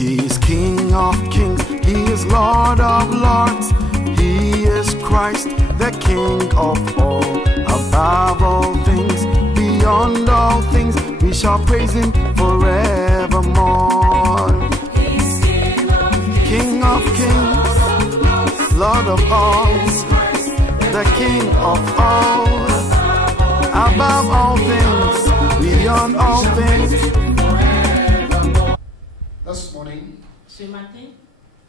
He is King of kings, He is Lord of lords. He is Christ, the King of all. Above all things, beyond all things, we shall praise Him forevermore. He's King of kings, Lord of all, the King of all. Above all things, beyond all things. This morning, Ce matin,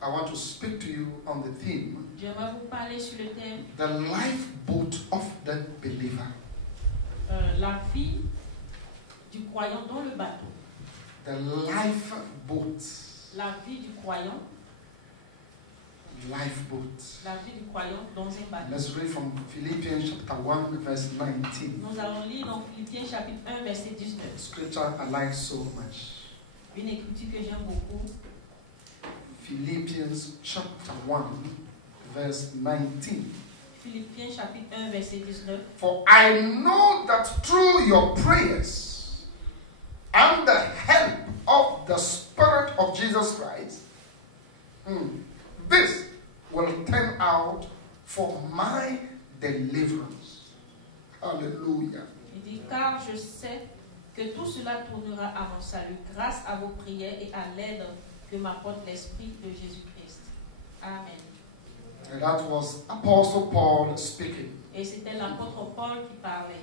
I want to speak to you on the theme, j'aimerais vous parler sur le thème the lifeboat of the believer. la vie du croyant dans le bateau. The lifeboat. La vie du croyant, Lifeboat. la vie du croyant dans un bateau. Let's read from Philippians chapter 1, verse 19. Nous allons lire dans Philippiens chapitre 1, verset 19. Scripture I like so much. Une écriture que j'aime beaucoup. Philippians chapter 1, verse 19. Philippiens chapitre 1, verset 19. For I know that through your prayers and the help of the Spirit of Jesus Christ, this will turn out for my deliverance. Hallelujah. Il dit, car je sais que tout cela tournera à mon salut grâce à vos prières et à l'aide que m'apporte l'Esprit de Jésus-Christ. Amen. And that was Apostle Paul speaking, Et c'était l'apôtre Paul qui parlait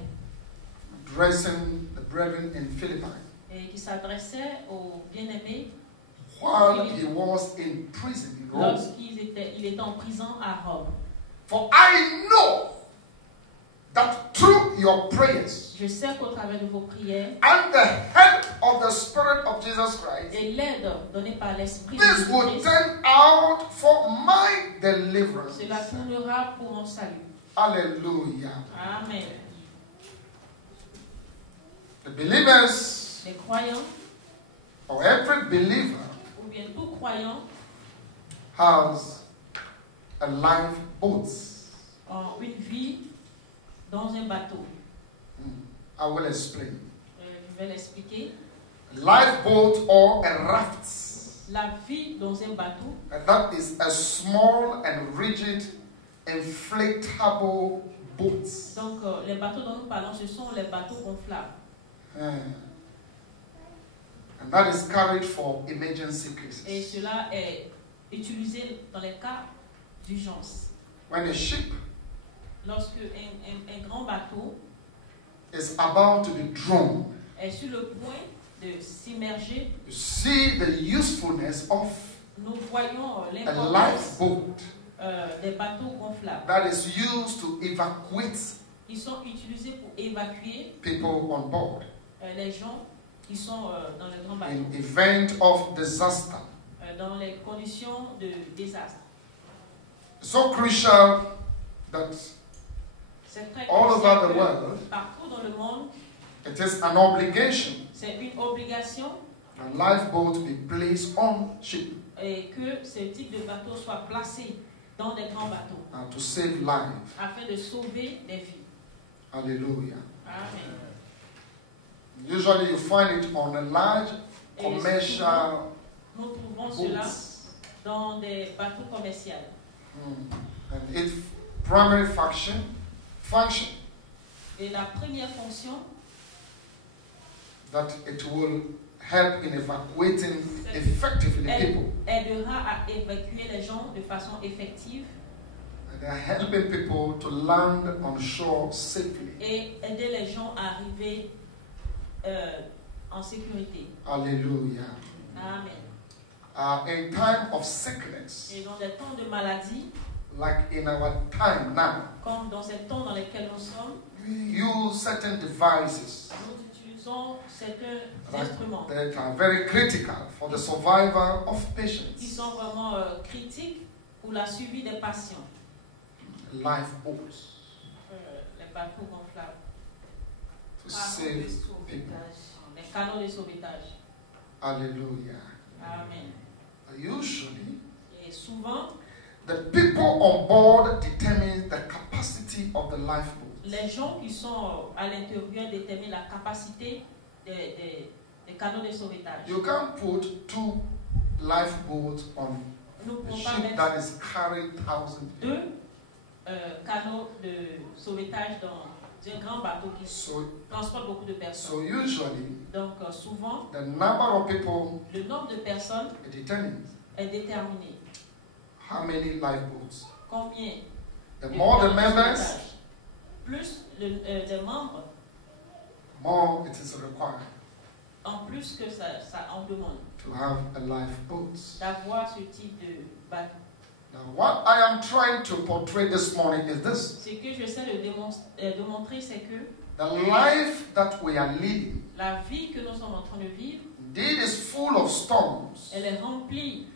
addressing the brethren in Philippi et qui s'adressait aux bien-aimés while he was in prison in Rome. lorsqu'il était en prison à Rome. For I know that through your prayers Je sais qu'au travers de vos prières and the help of the Spirit of Jesus Christ, et l'aide donnée par l'Esprit de this will Jésus-Christ, turn out for my deliverance. cela tournera pour mon salut. Hallelujah. Amen. The believers, Les croyants, or every believer, ou bien tout croyant, has a lifeboat. ont une vie dans un bateau. I will explain. Je vais l'expliquer. Lifeboat or a raft. La vie dans un bateau, And that is a small and rigid inflatable boat. donc les bateaux dont nous parlons, ce sont les bateaux gonflables. And that is carried for emergency Et cases. cela est utilisé dans les cas d'urgence. When a ship Lorsque un grand bateau is about to be drawn, est sur le point de s'immerger, you see the usefulness of nous voyons a l'importance lifeboat des bateaux gonflables. that is used to evacuate Ils sont utilisés pour évacuer people on board les gens qui sont dans le grand bateau, in event of disaster. dans les conditions de désastre. So crucial that C'est très all crucial over the que world, partout dans le monde, it is an obligation c'est une obligation a lifeboat be placed on ship et que ce type de bateau soit placé dans des grands bateaux to save life. afin de sauver des vies. Hallelujah. Amen. Usually you find it on a large Et commercial Nous trouvons cela boats. dans des bateaux commerciaux. And its primary function Et la première fonction, that it will help in evacuating effectively people. aidera à évacuer les gens de façon effective And they are helping people to land on shore safely. et aider les gens à arriver en sécurité. Hallelujah. Amen. In time of sickness, Et dans des temps de maladie, like in our time now, comme dans ces temps dans lesquels nous sommes, we use certain devices nous utilisons certains that instruments are very critical for the survival of qui patients. sont vraiment critiques pour la suivi des patients. Lifeboats Les bateaux gonflables, to save people. les canaux de sauvetage. Hallelujah. Amen. Usually, Et souvent, the people on board determine the capacity of the lifeboat. les gens qui sont à l'intérieur déterminent la capacité des canaux de sauvetage. You can't put two lifeboat on nous ne a pouvons pas ship mettre that is carrying thousands of people. 2 canaux de sauvetage dans un grand bateau qui So, transporte beaucoup de personnes. so usually, Donc souvent, the number of people le nombre de personnes determines est déterminé. how many lifeboats. Combien The de more the canaux de members, sauvetage, plus de membres, more it is required en plus que ça en demande to have a lifeboat. d'avoir ce type de bateau. Now, what I am trying to portray this morning is this: Ce que j'essaie de montrer, c'est que the life that we are living, la vie que nous sommes en train de vivre, indeed, is full of storms. elle est remplie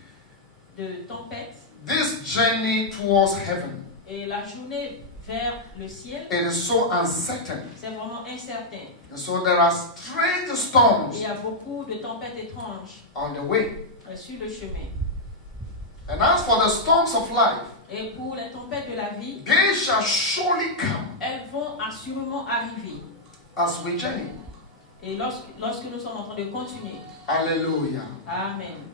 de tempêtes. This journey towards heaven, Et la journée vers le ciel, it is so uncertain. c'est vraiment incertain. And so there are strange Et storms il y a beaucoup de tempêtes étranges on the way. sur le chemin. And as for the storms of life, Et pour les tempêtes de la vie, they shall surely come elles vont assurément arriver. as we journey. Et lorsque nous sommes en train de continuer. Hallelujah. Amen.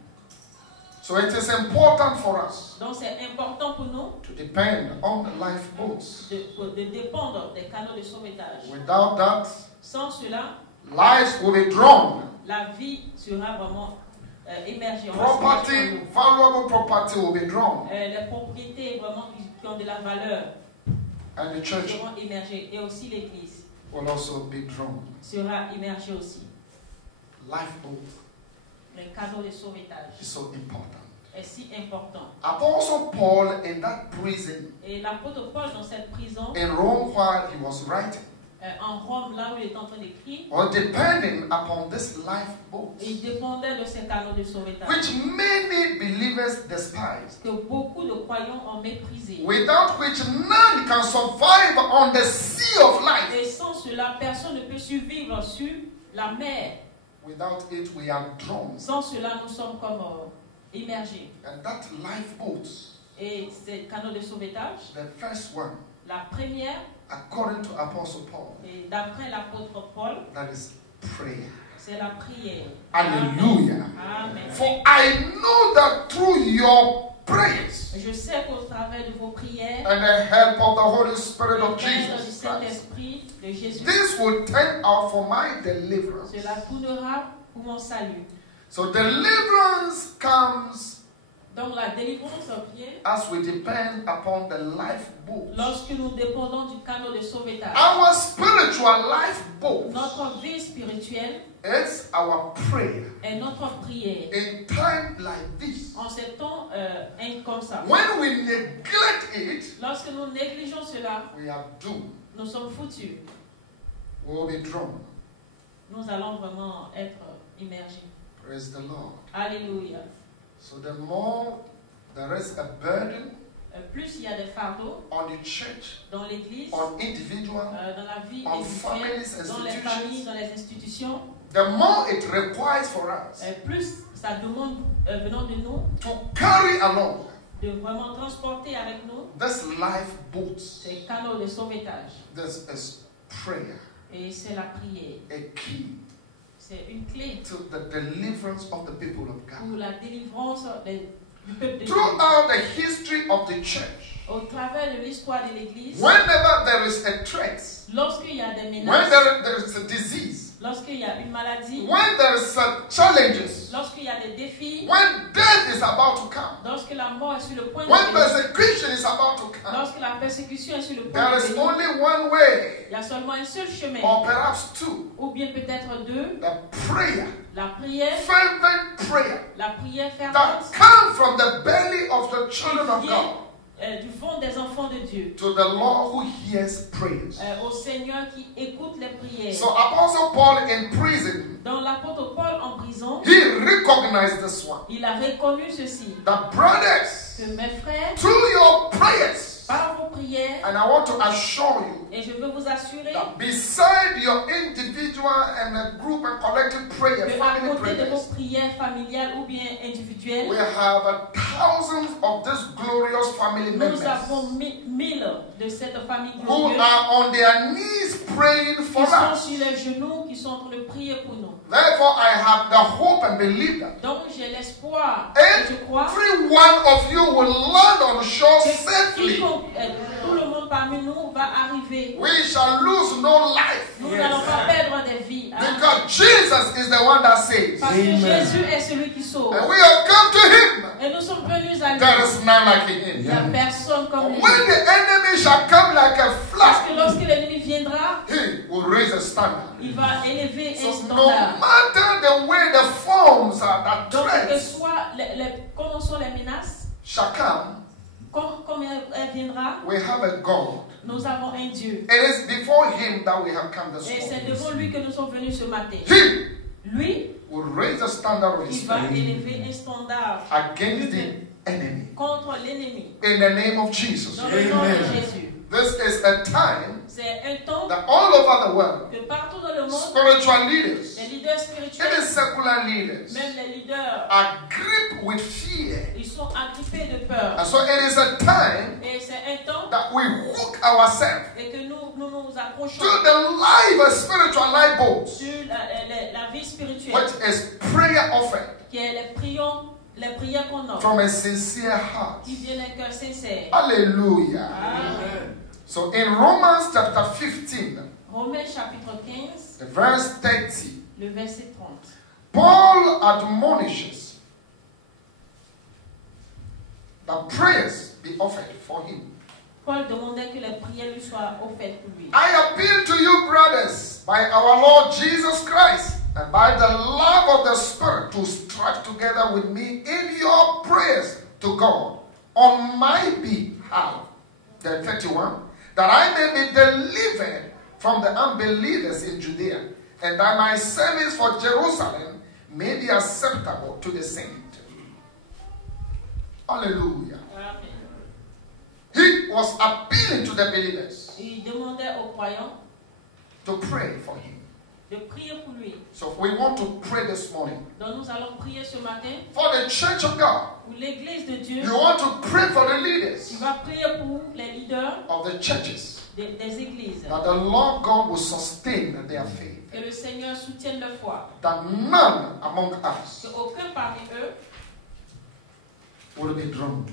So it is important for us Donc c'est important pour nous to depend on the lifeboats. de dépendre des canaux de sauvetage. Without that, Sans cela, lives will be drowned. la vie sera vraiment émergée. Property, valuable property will be drowned. Les propriétés vraiment qui ont de la valeur And the church seront émergées. Et aussi l'église will also be drowned. sera immergée aussi. Lifeboat Le canaux de sauvetage is so important. est si important. Apostle Paul in that prison Et l'apôtre Paul dans cette prison, in Rome while he was writing en Rome, là où il est en train d'écrire, was depending upon this lifeboat, il dépendait de ces canaux de sauvetage which many believers despise, que beaucoup de croyants ont méprisé. without which none can survive on the sea of life. Et sans cela, personne ne peut survivre sur la mer. Without it, we are drowned. Sans cela, nous sommes comme immergés. And that lifeboat, Et ces canaux de sauvetage, the first one, la première, according to Apostle Paul, et d'après l'apôtre Paul, that is prayer. c'est la prière. Hallelujah. Amen. For I know that through your prayers Je sais qu'au travers de vos prières, and the help of the Holy Spirit of l'aide du Jesus Christ, Saint-Esprit de Jésus, this will turn out for my deliverance. cela tournera pour mon salut. So deliverance comes Donc la délivrance vient as we depend upon the lifeboat. lorsque nous dépendons du canal de sauvetage. Our spiritual lifeboat Notre vie spirituelle is our prayer. est notre prière. In time like this, En ces temps comme ça, when we neglect it, lorsque nous négligeons cela, we are doomed. nous sommes foutus. We will be drowned. Nous allons vraiment être immergés. Praise the Lord. Alléluia. So the more there is a burden Plus il y a des fardeaux on the church, dans l'église, on individual, dans la vie on individuelle, families, dans les institutions, familles, dans les institutions, the more it requires for us plus ça demande venant de nous to carry along de vraiment transporter avec nous this lifeboat. ces canaux de sauvetage. This is prayer, Et c'est la prière. a key C'est une clé to the deliverance of the people of God. pour la délivrance du peuple de Dieu. Throughout the history of the church, Au travers de l'histoire de l'Église, whenever there is a threat, lorsqu'il y a des when menaces, there is a disease, lorsqu'il y a une maladie, when there is challenges, lorsqu'il y a des défis, when death is about to come, lorsque la mort est sur le point de when venir, persecution is about to come, lorsque la persécution est sur le point there de is venir, only one way, il y a seulement un seul chemin, or perhaps two, ou bien peut-être deux, the prayer, la prière fervent prayer fervente that comes from the belly of the children of God du fond des enfants de Dieu, to the Lord who hears prayers. au Seigneur qui écoute les prières. So Apostle Paul in prison, Dans l'apôtre Paul en prison, he recognized this one. il a reconnu ceci, The brothers, que mes frères, through your prayers, par vos prières, and I want to assure you et je veux vous assurer that beside your individual individual and a group and collective prayer, à family côté de vos prayers, prières familiales ou bien individuelles, we have thousands of these glorious family members nous avons 1000 de cette famille who glorieuse are on their knees praying qui for sont us. sur les genoux, qui sont en train de prier pour nous. Therefore, I have the hope and belief that Donc j'ai l'espoir et je crois every one of you will land on shore que safely. tout le monde parmi nous va arriver. We shall lose no life Nous n'allons pas perdre des vies. Hein? because Jesus is the one that saves. Parce que Jésus est celui qui sauve. And we have come to him. Et nous sommes venus à lui. There is none like Il him. n'y a personne comme lui. When the enemy shall come like a Parce que flood, lorsque l'ennemi viendra, he will raise a standard. il va élever un So no standard. matter the way the forms are that Donc que threats soit comment sont les menaces, shall come, comme elle viendra, we have a God. nous avons un Dieu. It is before him that we have come this Et c'est morning. devant lui que nous sommes venus ce matin. He Lui, will raise a standard of his il va faith élever un standard against the enemy. contre l'ennemi. In the name of Jesus. Dans le nom de Jésus. This is a time C'est un temps that all over the world, que partout dans le monde, spiritual leaders, les leaders even spirituels, secular leaders, même les leaders, are gripped with fear. ils sont agrippés de peur. And so it is a time Et c'est un temps that we hook ourselves et que nous accrochons to the live spiritual lifeboats, sur la vie spirituelle, which is prayer offered qui est les prières qu'on offre, from a sincere heart. qui viennent d'un cœur sincère. Hallelujah. Amen. So in Romans chapter 15, Romains chapitre 15, the verse 30, le verset 30. Paul admonishes that prayers be offered for him. Paul demandait que les prières lui soient offertes pour lui. I appeal to you, brothers, by our Lord Jesus Christ, and by the love of the Spirit, to strive together with me in your prayers to God on my behalf. The 31, that I may be delivered from the unbelievers in Judea, and that my service for Jerusalem may be acceptable to the saint. Hallelujah. Amen. He was appealing to the believers Il demandait aux croyants to pray for him. de prier pour lui. So we want to pray this morning Donc nous allons prier ce matin for the church of God. pour l'Église de Dieu. You want to pray for the Tu leaders vas prier pour les leaders of the churches, des églises. that the Lord God will sustain their faith, Que le Seigneur soutienne leur foi. that none among us Que aucun parmi eux will be drowned.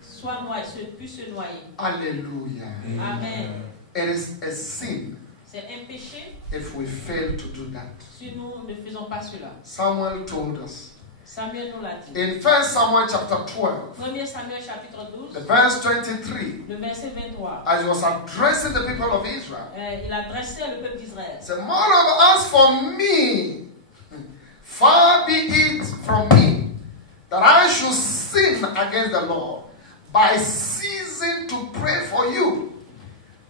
soit noyé, puisse se noyer. Hallelujah. Amen. It is a sin C'est un péché if we fail to do that. si nous ne faisons pas cela. Samuel told us Samuel nous l'a dit. in 1 Samuel chapter 12, 1 Samuel chapitre the 12, verse 23, le verset 23. as he was addressing the people of Israel, Il adressait le peuple d'Israël. said, moreover, as for me, far be it from me that I should sin against the Lord by ceasing to pray for you.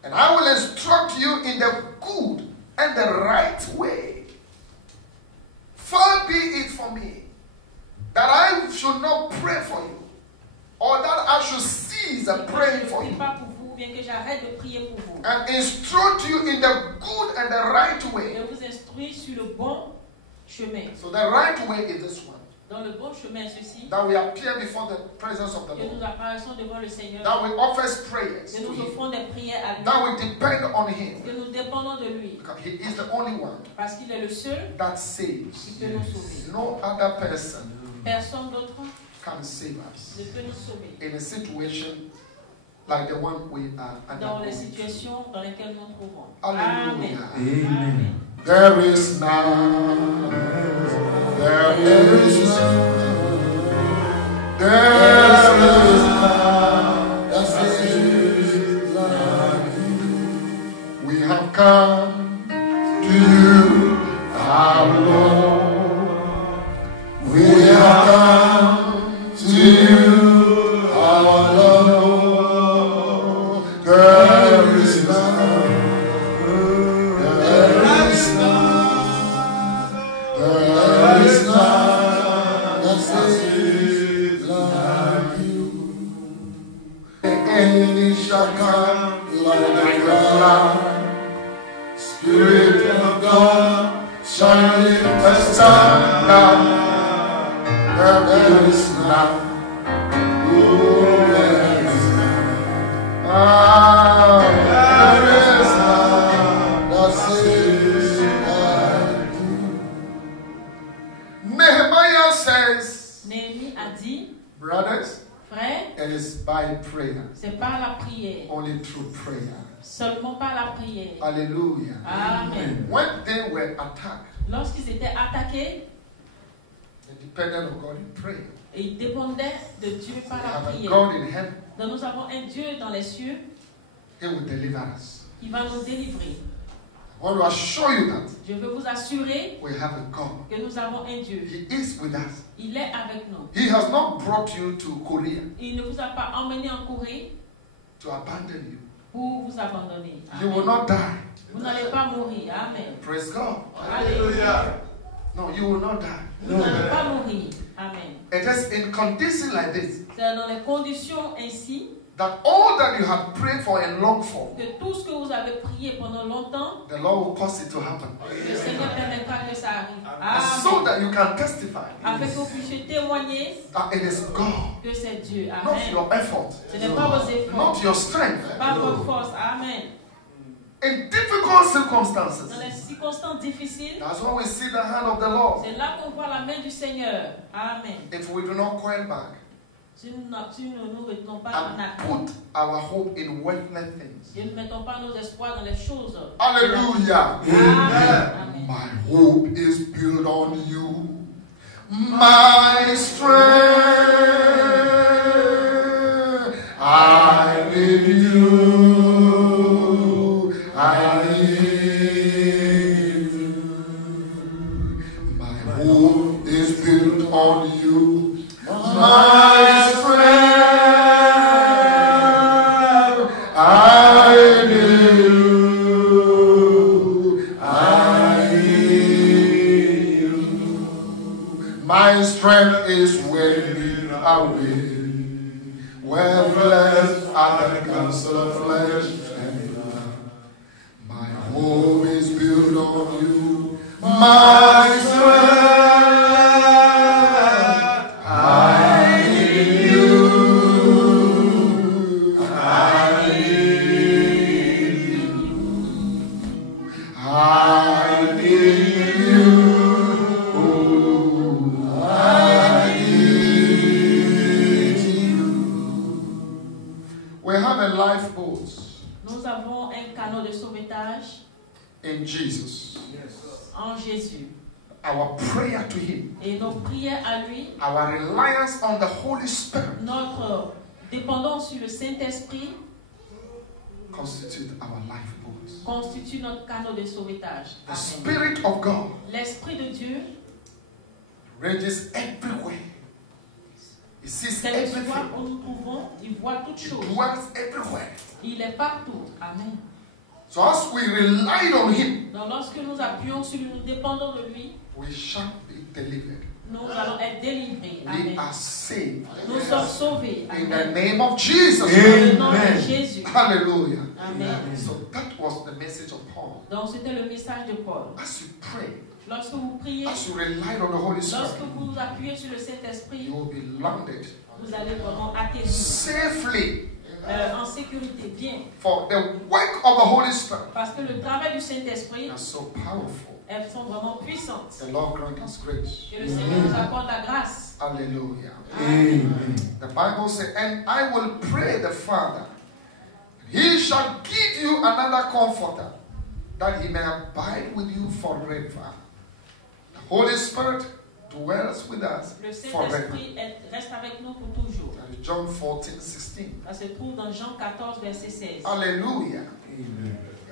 And I will instruct you in the good and the right way. Far be it from me that I should not pray for you, or that I should cease praying for Je ne you, prie pas pour vous, bien que j'arrête de prier pour vous. and instruct you in the good and the right way. Je vous instruis sur le bon chemin. So the right way is this one. Dans le bon chemin, ceci, That we appear before the presence of the que nous Lord. apparaissons devant le Seigneur, That we offer prayers que to nous Him. offrons des prières à lui, That we depend on Him. que nous dépendons de lui, Because He is the only one parce qu'il est le seul that qui saves. peut nous sauver. No other person Personne d'autre can save us ne peut nous sauver in a situation like the one we are dans les undergoing. situations dans lesquelles nous nous trouvons. Hallelujah. Amen. Amen. There is none. There is none. There is none. That is like you. We have come to you, our Lord. We have come to you, our Lord. There is none. There is none. There is none that is like you. The enemy shall come like a flood. Spirit of God. shining a star now, where there is none. Oh, there is none. Ah, there is none that says like you. Nehemiah says, Néhémie a dit, brothers, frère, it is by prayer, c'est par la prière, only through prayer. seulement par la prière. Hallelujah. Amen. When they were attacked, Lorsqu'ils étaient attaqués, they depended on God in prayer. ils dépendaient de Dieu par We la have a prière. God in heaven, Donc nous avons un Dieu dans les cieux He will deliver us. qui va nous délivrer. I want to assure you that Je veux vous assurer we have a God. que nous avons un Dieu. He is with us. Il est avec nous. He has not brought you to Korea Il ne vous a pas emmené en Corée to abandon you. pour vous abandonner. You will Amen. not die. Vous n'allez pas mourir. Amen. Praise God. Alléluia. No, you will not die. Vous n'allez pas mourir. Amen. It is in conditions like this C'est dans les conditions ainsi that all that you have prayed for and longed for, que tout ce que vous avez prié pendant longtemps, the Lord will cause it to happen. le Seigneur permettra que ça arrive. So Amen. that you can testify Afin que vous puissiez témoigner that it is God, que c'est Dieu. not Amen. your effort, Ce n'est pas vos efforts, not your strength. pas votre force. Amen. In difficult circumstances, Dans les circonstances difficiles, that's when we see the hand of the Lord. c'est là qu'on voit la main du Seigneur. Amen. If we do not coil back Si nous ne nous retenons pas en and arrière, put our hope in worthless things. et ne mettons pas nos espoirs dans les choses. Hallelujah. Amen. Amen. My hope is built on you. My strength, I need you. I need you. My hope is built on you. My strength, I need you. I need you. My strength is wearing away, where flesh are the counsel of flesh and blood. My hope is built on you. My strength, I need you. I need you. I need you. I need you. We have a lifeboat Nous avons un canot de sauvetage in Jesus. en Jésus. Our prayer to Him, Et nos prières à lui, our reliance on the Holy Spirit notre dépendance sur le Saint-Esprit constitute our lifeboat. constitue notre canot de sauvetage. The Amen. Spirit of God L'Esprit de Dieu, rages everywhere. He sees c'est le soir everything. où nous pouvons, il voit toutes He choses. dwells everywhere. Il est partout. Amen. So as we rely on Him, Donc lorsque nous appuyons sur lui, nous dépendons de lui, we shall be delivered. nous allons être délivrés. We Amen. are saved. Nous sommes sauvés. In the Amen. name of Jesus. Dans le nom de Amen. Jésus. Hallelujah. Amen. So that was the message of Paul. Donc c'était le message de Paul. As you pray, Lorsque vous priez, as you rely on the Holy lorsque Spirit, vous vous appuyez sur le Saint-Esprit, you will be landed vous allez vraiment atterrir safely. en sécurité, bien. For the work of the Holy Spirit Parce que le travail du Saint-Esprit, is so powerful. elles sont vraiment puissantes. The Lord grant us grace. Que le Seigneur nous accorde la grâce. Hallelujah. Amen. The Bible says, and I will pray the Father, He shall give you another comforter, that He may abide with you forever. The Holy Spirit dwells with us Le forever. Saint-Esprit reste avec nous pour toujours. That is John 14:16. Ça se trouve dans Jean 14, verset 16. Hallelujah.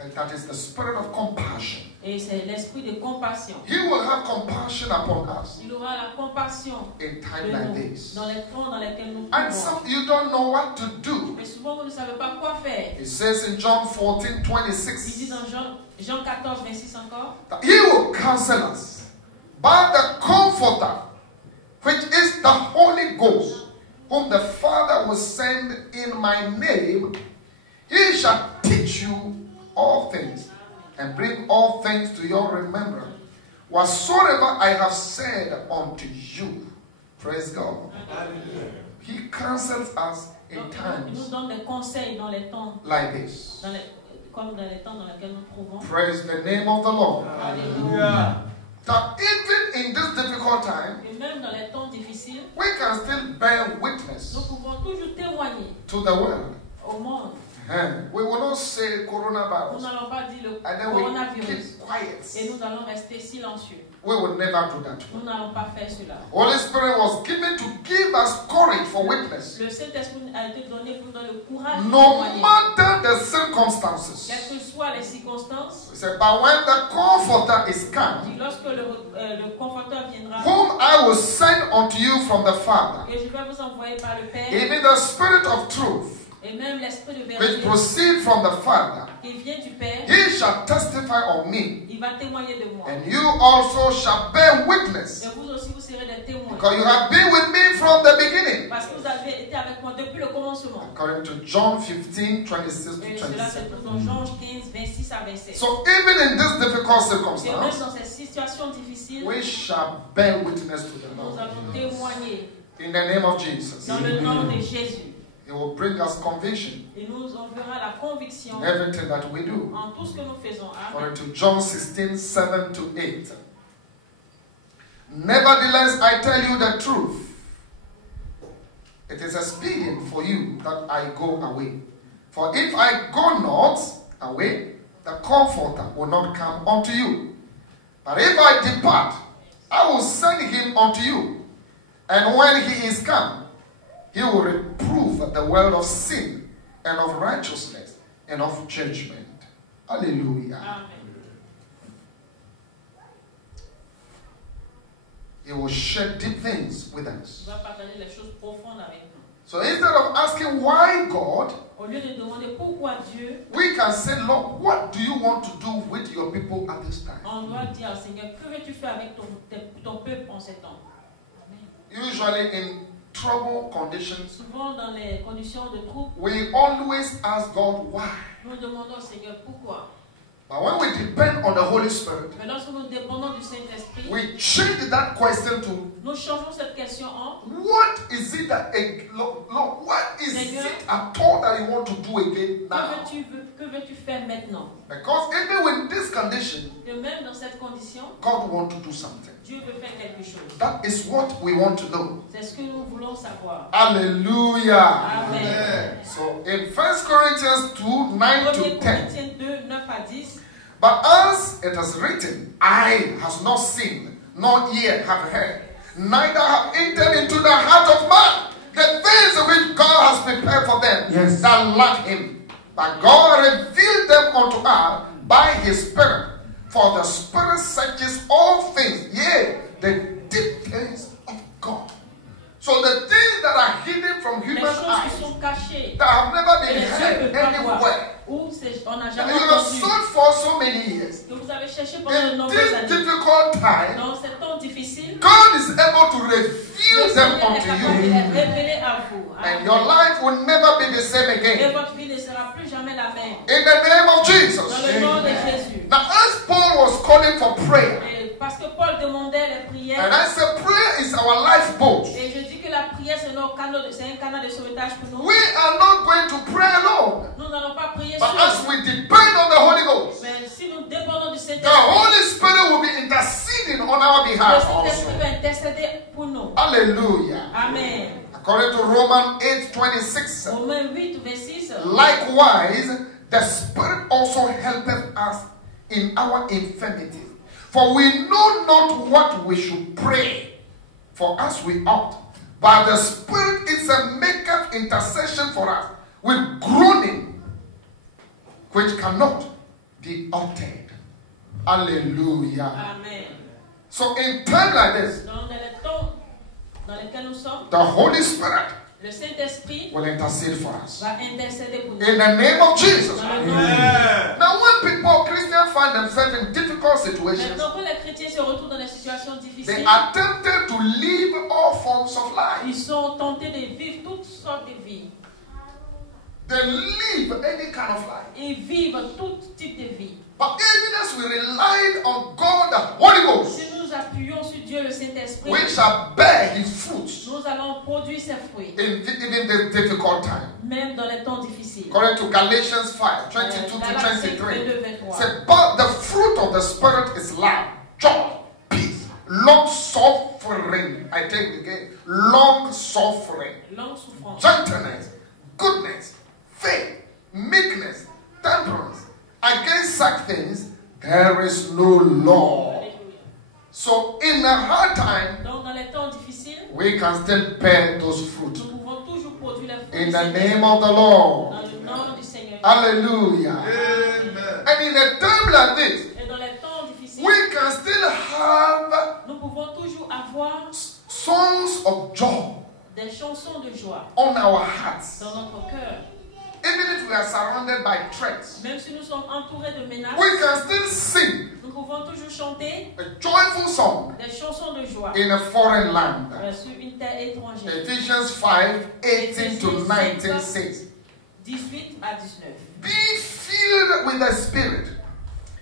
And that is the spirit of compassion. Et c'est l'esprit de compassion. He will have compassion upon us Il aura la compassion in de times like nous this. dans les temps dans lesquels nous And vivons. some you don't know what to do. Mais souvent, vous ne savez pas quoi faire. It says in John Il dit 14:26 dans Jean 14, 26 encore, that He will counsel us by the Comforter, which is the Holy Ghost, whom the Father will send in my name. He shall teach you all things and bring all things to your remembrance, whatsoever I have said unto you. Praise God. He counsels us in Donc, il times nous donne des conseils dans les temps, like this. comme dans les temps dans lesquels nous trouvons. Praise the name of the Lord. Alléluia. That even in this difficult time, Et même dans les temps difficiles, we can still bear witness nous pouvons toujours témoigner to the world. au monde. We will not say Nous coronavirus n'allons pas dire le and then we coronavirus keep quiet. et nous allons rester silencieux. We will never do that. Nous n'allons pas faire cela. Holy Spirit was given to give us courage for witness. Le Saint-Esprit a été donné pour nous donner le courage de No témoigner. matter the circumstances. Quelles que soient les circonstances, He said, but when the Comforter is come, dit, lorsque le conforteur viendra, whom I will send unto you from the Father, et je vais vous envoyer par le Père, even the Spirit of truth, et même l'Esprit de which vérité proceed from the Father, qui vient du Père, he shall testify of me, il va témoigner de moi. and you also shall bear witness, Et vous aussi, vous serez des témoins. because you have been with me from the beginning. Parce que vous avez été avec moi depuis le commencement. According to John 15, 26 Et to cela se 27. trouve dans Jean 15, 26 à 27. So even in this difficult Et même circumstance, dans ces situations difficiles, we shall bear witness to the nous Lord. allons témoigner In the name of Jesus. dans le nom de Jésus. He will bring us conviction Et nous enverra la conviction in everything that we do. en tout ce que nous faisons. Amen. According to John 16, 7 to 8. Nevertheless, I tell you the truth. It is expedient for you that I go away. For if I go not away, the Comforter will not come unto you. But if I depart, I will send him unto you. And when he is come, he will reprove the world of sin and of righteousness and of judgment. Hallelujah. Amen. He will share deep things with us. On va partager les choses profondes avec nous. So instead of asking why God, Au lieu de demander pourquoi Dieu, we can say, Lord, what do you want to do with your people at this time? on doit dire au Seigneur, que veux-tu faire avec ton peuple en ces temps? Amen. Usually in trouble conditions, Souvent dans les conditions de trouble, we always ask God why. nous demandons au Seigneur pourquoi. But when we depend on the Holy Spirit, Mais lorsque nous dépendons du Saint-Esprit, we change that question to nous changeons cette question en what is it that Lord, what is it at all that you want to do again now? que veux-tu faire maintenant? Because even with this condition, Et même dans cette condition, God wants to do something. Dieu veut faire quelque chose. That is what we want to know. C'est ce que nous voulons savoir. Hallelujah. Amen. So in 1 Corinthians 2, 9 to 10. Corinthiens 2, 9 à 10. But as it is written, eye has not seen, nor ear have heard, neither have entered into the heart of man the things which God has prepared for them that love him. But God revealed them unto us by his Spirit. For the Spirit searches all things, yea, the deep things of God. So the things that are hidden from Les human choses eyes, qui sont cachées, that have never que been les yeux ne heard peuvent pas voir, anywhere, ou on n'a that jamais you have entendu, sought for so many years. que vous avez cherché pendant de In nombreuses this années. difficult time, Dans ces temps difficiles, God is able to le reveal them Seigneur est unto capable de you. les révéler à vous. And your life will never be the same Et again. votre vie ne sera plus jamais la même. In the name of Dans Jesus. le nom de Jésus. Now, as Paul was calling for prayer, Et parce que Paul demandait les prières, and I said prayer is our lifeboat. et je dis que la prière c'est un canal de sauvetage pour nous. We are not going to pray alone. Nous n'allons pas prier But as seuls. we depend on the Holy Ghost, Mais si nous dépendons du the Saint-Esprit, Holy Spirit will be interceding on our le behalf Saint-Esprit also. va intercéder pour nous. Hallelujah. Amen. According to Romans 8:26. Romains 8, 26. Likewise, the Spirit also helpeth us in our infirmities. For we know not what we should pray for as we ought. But the Spirit is a maketh intercession for us with groaning which cannot be uttered. Hallelujah. Amen. So in time like this, Dans les temps dans lesquels nous sommes, the Holy Spirit le Saint-Esprit will intercede for us. va intercéder pour nous. In the name of Jesus. Dans le nom de Jésus. Now when people, Christians, find themselves in difficult situations, Maintenant, quand les chrétiens se retrouvent dans des situations they difficiles, are tempted to live all forms of life. ils sont tentés de vivre toutes sortes de vies. They live any kind of life. Ils vivent tout type de vie. But even as we relied on God, the Holy Ghost, Si Saint-Esprit, we shall bear his fruits nous allons produire ses fruits, in even this difficult time. même dans les temps difficiles. According to Galatians 5, 22 to Galates 5, 23. 22, 23. Say, but the fruit of the Spirit is love, joy, peace, long suffering. I take it again. Long suffering, Longue souffrance, gentleness, goodness, faith, meekness, temperance. Against such things, there is no law. Alléluia. So in a hard time, Donc dans les temps difficiles, we can still bear those fruits. nous pouvons toujours produire les fruits In du the Saint-Esprit. name of the Lord. Dans le nom du Seigneur. Hallelujah. Amen. And in a time like this, Et dans les temps difficiles, we can still have nous pouvons toujours avoir songs of joy des chansons de joie on our hearts. dans notre cœur. Even if we are surrounded by threats, Même si nous sommes entourés de menaces, we can still sing nous pouvons toujours chanter a joyful song des chansons de joie in a foreign land. sur une terre étrangère. Ephesians 5, 18 to 19 says, 18 à 19. be filled with the Spirit,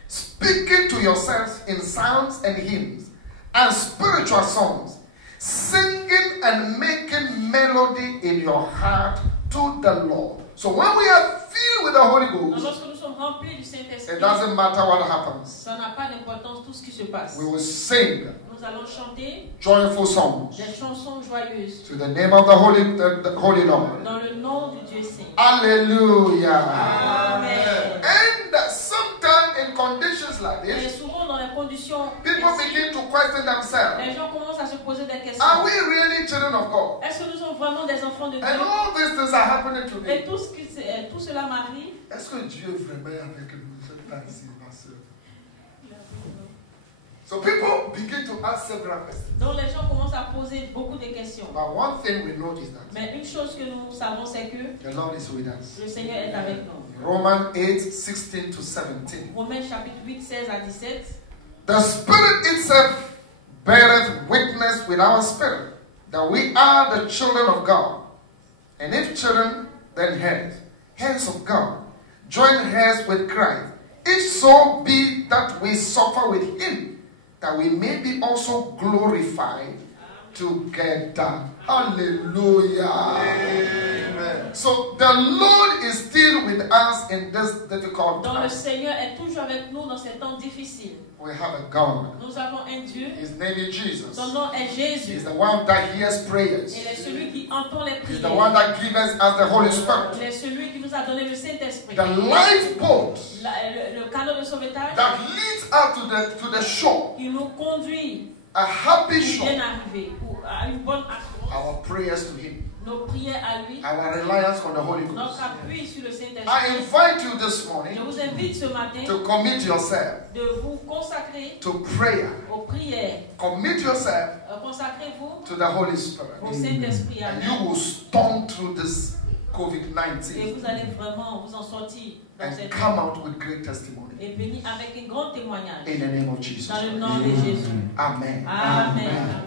speaking to yourselves in psalms and hymns and spiritual songs, singing and making melody in your heart to the Lord. So when we are filled with the Holy Donc, Ghost, lorsque nous sommes remplis du Saint-Esprit, it doesn't matter what happens. ça n'a pas d'importance tout ce qui se passe. We will sing Nous allons chanter joyful songs des chansons joyeuses to the name of the Holy Lord. dans le nom du Dieu Saint. Hallelujah. Amen. And sometimes in conditions like Et this, souvent dans les conditions people ainsi, begin to question themselves. les gens commencent à se poser des questions. Are we really children of God? Est-ce que nous sommes vraiment des enfants de Dieu? And all these things are happening to Et me. tout cela m'arrive. Est-ce que Dieu est vraiment avec nous cette temps-ci, ma soeur? So people begin to ask several questions. Donc les gens commencent à poser beaucoup de questions. But one thing we notice that Mais une chose que nous savons, c'est que the Lord is with us. le Seigneur est avec nous. Romans 8, 16 to 17. Romains chapitre 8, 16 à 17. The Spirit itself beareth witness with our spirit that we are the children of God. And if children, then heirs, heirs of God, joint heirs with Christ. If so be that we suffer with him, that we may be also glorified together. Hallelujah. Amen. So the Lord is still with us in this difficult Donc le time. Seigneur est toujours avec nous dans ces temps difficiles. We have a God. Nous avons un Dieu. His name is Jesus. Son nom est Jésus. He's the one that hears prayers. Il est celui qui entend les He's the prières. one that gives us the Holy Spirit. Il est celui qui nous a donné le Saint-Esprit. The lifeboat Le canot de sauvetage that leads us to the shore. qui nous conduit A happy pour shore. bien arriver, à une bonne assurance. Our prayers to him. Nos prières à lui, Our reliance on the Holy Ghost. notre appui sur le I Saint-Esprit. invite you this Je morning vous invite ce matin to commit yourself de vous consacrer to prayer. aux prières. Commit yourself Consacrez-vous to the Holy Spirit. au Saint-Esprit. And Amen. you will storm through this Et COVID-19 vous allez vraiment vous en sortir dans and cette come out with great testimony. et venir avec un grand témoignage In the name of Jesus. dans le nom de Jésus. Amen. Amen.